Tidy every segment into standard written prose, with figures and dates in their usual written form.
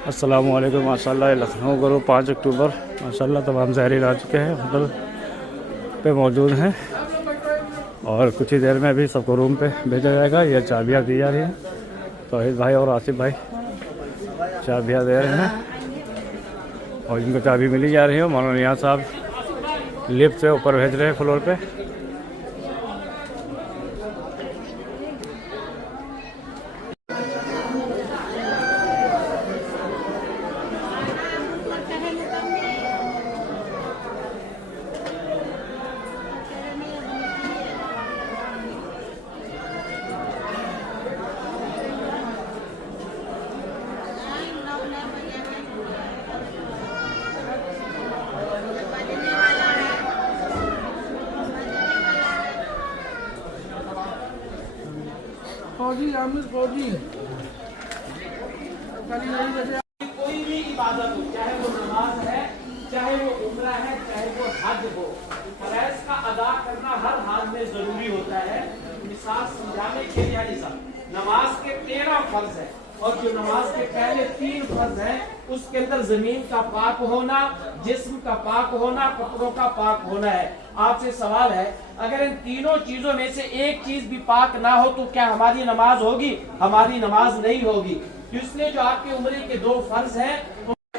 अस्सलामुअलैकुम। माशाल्लाह लखनऊ ग्रुप 5 अक्टूबर माशाल्लाह तमाम ज़ायरीन आ चुके हैं, होटल पे मौजूद हैं और कुछ ही देर में अभी सबको रूम पे भेजा जाएगा। ये चाबियाँ दी जा रही हैं, तौहीद भाई और आसिफ भाई चाबियाँ दे रहे हैं और इनको चाबी मिली जा रही है। मौलाना साहब लिफ्ट से ऊपर भेज रहे हैं फ्लोर पे। फौजी आमिर फौजी कोई भी इबादत हो, चाहे वो नमाज है, चाहे वो उम्रा है, चाहे वो हज हो, फरज़ का अदा करना हर हाल में जरूरी होता है। मिसाल समझाने के लिए नमाज के 13 फर्ज है और जो नमाज के पहले 3 फर्ज है उसके अंदर जमीन का पाक होना, जिस्म का पाक होना, कपड़ों का पाक होना है। आपसे सवाल है, अगर इन तीनों चीजों में से एक चीज भी पाक ना हो तो क्या हमारी नमाज होगी? हमारी नमाज नहीं होगी। इसलिए जो आपके उम्र के 2 फर्ज हैं,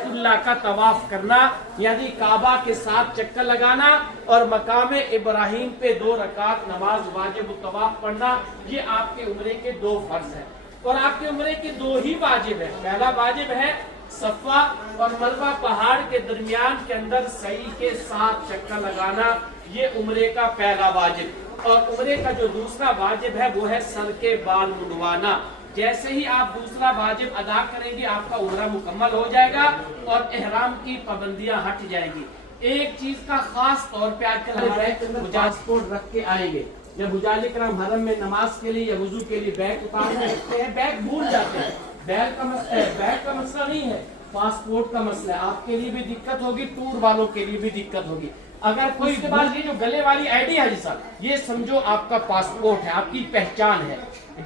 अल्लाह का तवाफ करना यानी काबा के साथ चक्कर लगाना और मकाम इब्राहिम पे 2 रकात नमाज वाजिब तवाफ पढ़ना, ये आपके उम्र के 2 फर्ज हैं। और आपके उम्र के 2 ही वाजिब है। पहला वाजिब है सफा और मरवा पहाड़ के दरमियान के अंदर सही के साथ चक्कर लगाना, ये उम्रे का पहला वाजिब। और उम्रे का जो दूसरा वाजिब है वो है सर के बाल मुंडवाना। जैसे ही आप दूसरा वाजिब अदा करेंगे आपका उम्रा मुकम्मल हो जाएगा और एहराम की पाबंदियां हट जाएंगी। एक चीज का खास तौर पे आजकल हमारे पासपोर्ट रख के आएंगे। जब हुजाज इकराम हरम में नमाज के लिए या वुजू के लिए बैग उतारने लगते हैं, बैग भूल जाते हैं। बैग का मसला नहीं है, पासपोर्ट का मसला है। आपके लिए भी दिक्कत होगी, टूर वालों के लिए भी दिक्कत होगी। अगर कोई के पास ये जो गले वाली आईडी है जी साहब, ये समझो आपका पासपोर्ट है, आपकी पहचान है।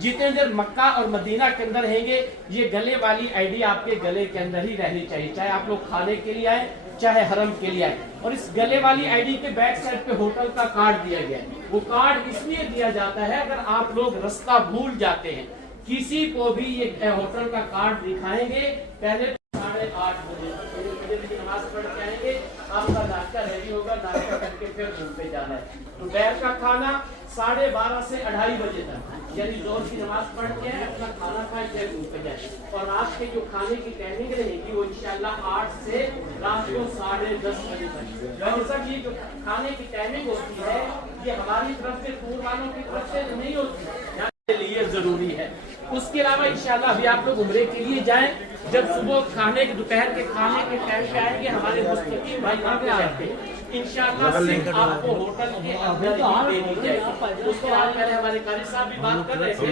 जितने देर मक्का और मदीना के अंदर रहेंगे ये गले वाली आईडी आपके गले के अंदर ही रहनी चाहिए, चाहे आप लोग खाने के लिए आए चाहे हरम के लिए आए। और इस गले वाली आईडी के बैक साइड पे होटल का कार्ड दिया गया है। वो कार्ड इसलिए दिया जाता है अगर आप लोग रास्ता भूल जाते हैं, किसी को भी ये होटल का कार्ड दिखाएंगे, पहले 8:30 बजे नमाज पढ़ के आएंगे, आपका नाश्ता रेडी होगा, नाश्ता करके फिर रूम पे जाना है। दोपहर का खाना 12:30 से 2:30 बजे तक, यानी जोर की नमाज पढ़ के अपना खाना खाए फिर रूम पे जाए। और रात के जो खाने की टाइमिंग रहेगी वो इंशाल्लाह 8 से रात को 10:30 बजे तक। और सब ये जो खाने की टाइमिंग होती है ये हमारी तरफ से, टूर वालों की तरफ से नहीं होती, लिए जरूरी है। उसके अलावा इंशाल्लाह अभी आप लोग उम्रे के लिए जाएं। जब सुबह खाने के दोपहर के खाने के टाइम पे आएंगे, हमारे मुस्तकीम भाई यहाँ पे आते हैं, इंशाल्लाह सिर्फ आपको होटल के अंदर ही देनी जाएगी। उसके बाद पहले हमारे कारी साहब भी बात कर रहे थे,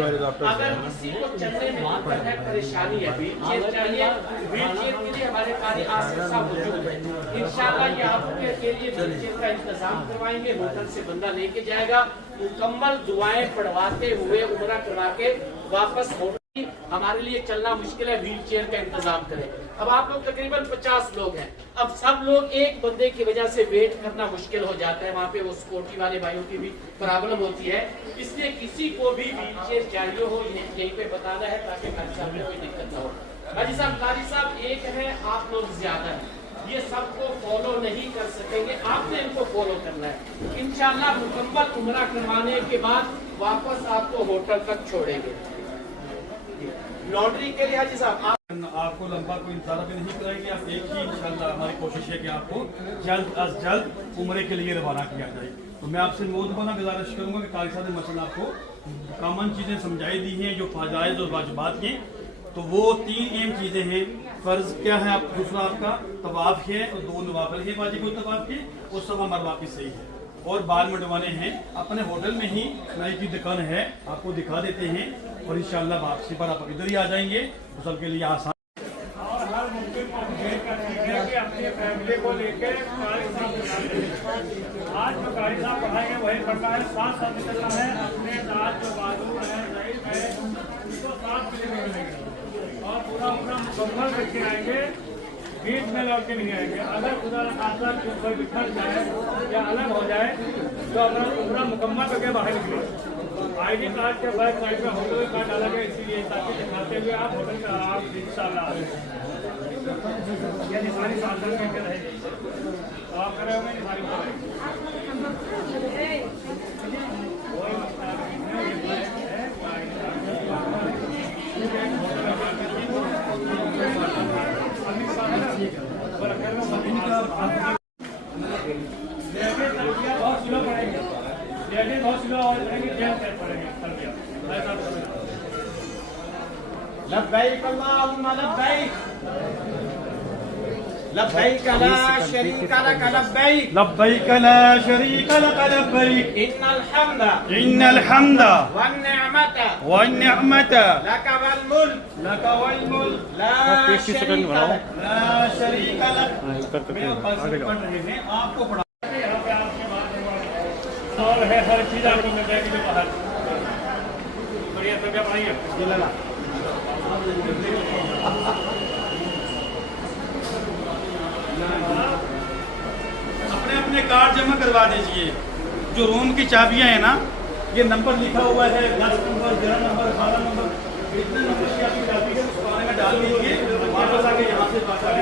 अगर किसी को चलने में दिक्कत है, परेशानी है, व्हीलचेयर चाहिए, व्हीलचेयर के लिए हमारे कारी आसिफ साहब मौजूद है। इंशाल्लाह ये आपके लिए व्हीलचेयर का इंतजाम करवाएंगे, होटल से बंदा लेके जाएगा, मुकम्मल दुआएं पढ़वाते हुए उम्रा करवा के वापस होटल। हमारे लिए चलना मुश्किल है, व्हील चेयर का इंतजाम करें। अब आप लोग तकरीबन 50 लोग हैं, अब सब लोग एक बंदे की वजह से वेट करना मुश्किल हो जाता है। वहाँ पे वो सिक्योरिटी वाले भाइयों की भी प्रॉब्लम होती है, इसलिए किसी को भी व्हील चेयर चाहिए हो यहीं पे बताना है ताकि कारी साहब में कोई दिक्कत ना हो। कारी साहब एक है, आप लोग ज्यादा है, ये सबको फॉलो नहीं कर सकेंगे, आपने इनको फॉलो करना है। इंशाल्लाह मुकम्मल उम्रा करवाने के बाद वापस आपको होटल तक छोड़ेंगे। लॉन्ड्री के लिए हाजी साहब आपको लंबा कोई इंतजार भी नहीं कराएंगे। आप एक ही इंशाल्लाह हमारी कोशिश है कि आपको जल्द अज जल्द उम्रे के लिए रवाना किया जाए। तो मैं आपसे मौजूदा गुजारिश करूंगा कि कारी साहब ने मसलन आपको कॉमन चीज़ें समझाई दी हैं जो फजाइल और वाजिबात हैं। तो वो 3 अहम चीज़ें हैं। फ़र्ज क्या है, आप दूसरा आपका तवाफ़ है और 2 नवाफिल है वाजिब तवाफ़ के, और सवा मरवा की सही है और बाल मंडवाने हैं। अपने होटल में ही नाई की दुकान है, आपको दिखा देते हैं और इंशाल्लाह वापसी पर आप इधर ही आ जाएंगे। तो सबके लिए आसान और हर मुमकिन अपनी फैमिली को लेकर आज जो कारी साहब पढ़ाएंगे वही पढ़ना है, साथ साथ निकलना है। अपने साथ जो बाजू है, उनको साथ मिलेंगे और पूरा अपना अपना मुकम्मल करके आएंगे, बीच में लौट के नहीं आएंगे। अगर खुदा न खास्ता कोई बिखर जाए या अलग हो जाए तो अपना उम्रा मुकम्मल करके बाहर निकले। ID कार्ड के बैक साइड में होटल कार्ड डाला गया, इसीलिए ताकि दिखाते हुए आप होटल का आप इंशाल्लाह ये निशानी सावधान करके रहेगी। तो आप करे होंगे निशानी बहुत स्लो पड़ेंगे, बहुत स्लो और पड़ेंगे। लब्बैक अल्लाहुम्मा लब्बैक, लब्बैक ला शरीका लक लब्बैक, लब्बैक ला शरीका लक लब्बैक, इन्नल हम्दा इन्नल हम्दा वन निअमता वन निअमता लक वल मुल्क लक वल मुल्क ला शरीका लक। ला शरीका लक। मेरे पास पढ़ रहे हैं, आपको पढ़ा और है हर चीज़ आपको मिल जाएगी जो बाहर। बढ़िया सब क्या पढ़ाइए अपने अपने कार्ड जमा करवा दीजिए। जो रूम की चाबियां हैं ना, ये नंबर लिखा हुआ है, 10 नंबर, 11 नंबर, 12 नंबर, इतने नंबर की आपकी चाबी है, उस खाने में डाल दीजिए। वापस आके यहाँ से बात करें।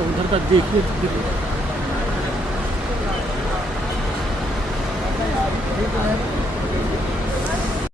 उधर का देखिए।